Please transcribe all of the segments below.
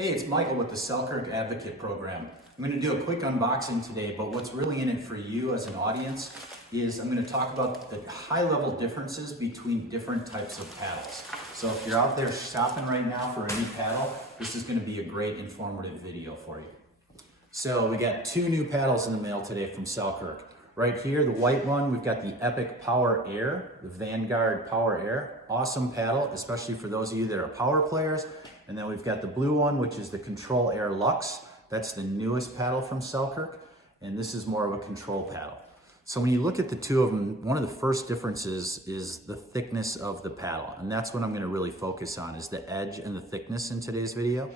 Hey, it's Michael with the Selkirk Advocate Program. I'm going to do a quick unboxing today, but what's really in it for you as an audience is I'm going to talk about the high-level differences between different types of paddles. So if you're out there shopping right now for a new paddle, this is going to be a great informative video for you. So we got two new paddles in the mail today from Selkirk. Right here, the white one, we've got the Epic Power Air, the Vanguard Power Air. Awesome paddle, especially for those of you that are power players. And then we've got the blue one, which is the Control Air Luxe. That's the newest paddle from Selkirk, and this is more of a control paddle. So when you look at the two of them, one of the first differences is the thickness of the paddle, and that's what I'm going to really focus on, is the edge and the thickness in today's video.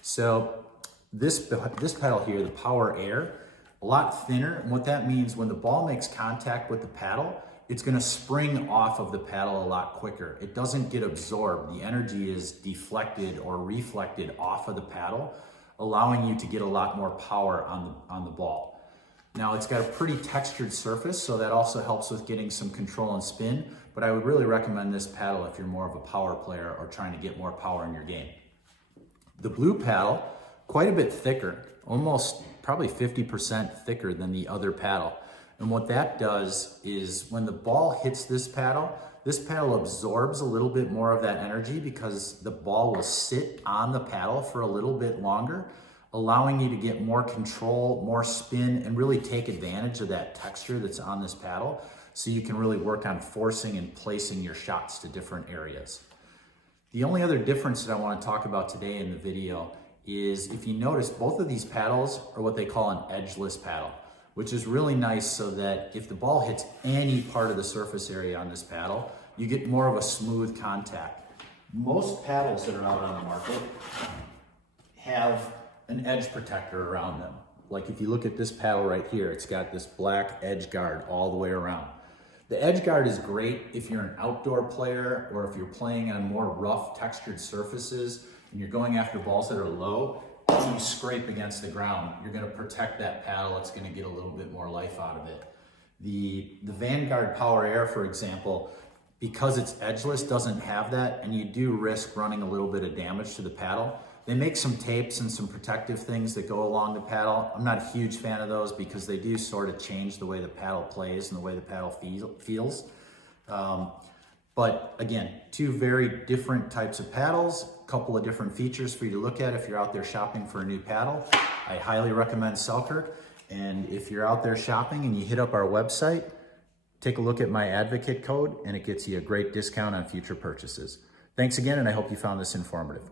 So this paddle here, the Power Air, a lot thinner, and what that means, when the ball makes contact with the paddle, it's going to spring off of the paddle a lot quicker. It doesn't get absorbed. The energy is deflected or reflected off of the paddle, allowing you to get a lot more power on the ball. Now, it's got a pretty textured surface, so that also helps with getting some control and spin, but I would really recommend this paddle if you're more of a power player or trying to get more power in your game. The blue paddle, quite a bit thicker, almost probably 50% thicker than the other paddle. And what that does is when the ball hits this paddle absorbs a little bit more of that energy because the ball will sit on the paddle for a little bit longer, allowing you to get more control, more spin, and really take advantage of that texture that's on this paddle so you can really work on forcing and placing your shots to different areas. The only other difference that I want to talk about today in the video is, if you notice, both of these paddles are what they call an edgeless paddle, which is really nice so that if the ball hits any part of the surface area on this paddle, you get more of a smooth contact. Most paddles that are out on the market have an edge protector around them. Like if you look at this paddle right here, it's got this black edge guard all the way around. The edge guard is great if you're an outdoor player or if you're playing on more rough textured surfaces and you're going after balls that are low. When you scrape against the ground, you're going to protect that paddle. It's going to get a little bit more life out of it. The Vanguard Power Air, for example, because it's edgeless, doesn't have that, and you do risk running a little bit of damage to the paddle. They make some tapes and some protective things that go along the paddle. I'm not a huge fan of those because they do sort of change the way the paddle plays and the way the paddle feels. But again, two very different types of paddles, a couple of different features for you to look at if you're out there shopping for a new paddle. I highly recommend Selkirk. And if you're out there shopping and you hit up our website, take a look at my advocate code and it gets you a great discount on future purchases. Thanks again, and I hope you found this informative.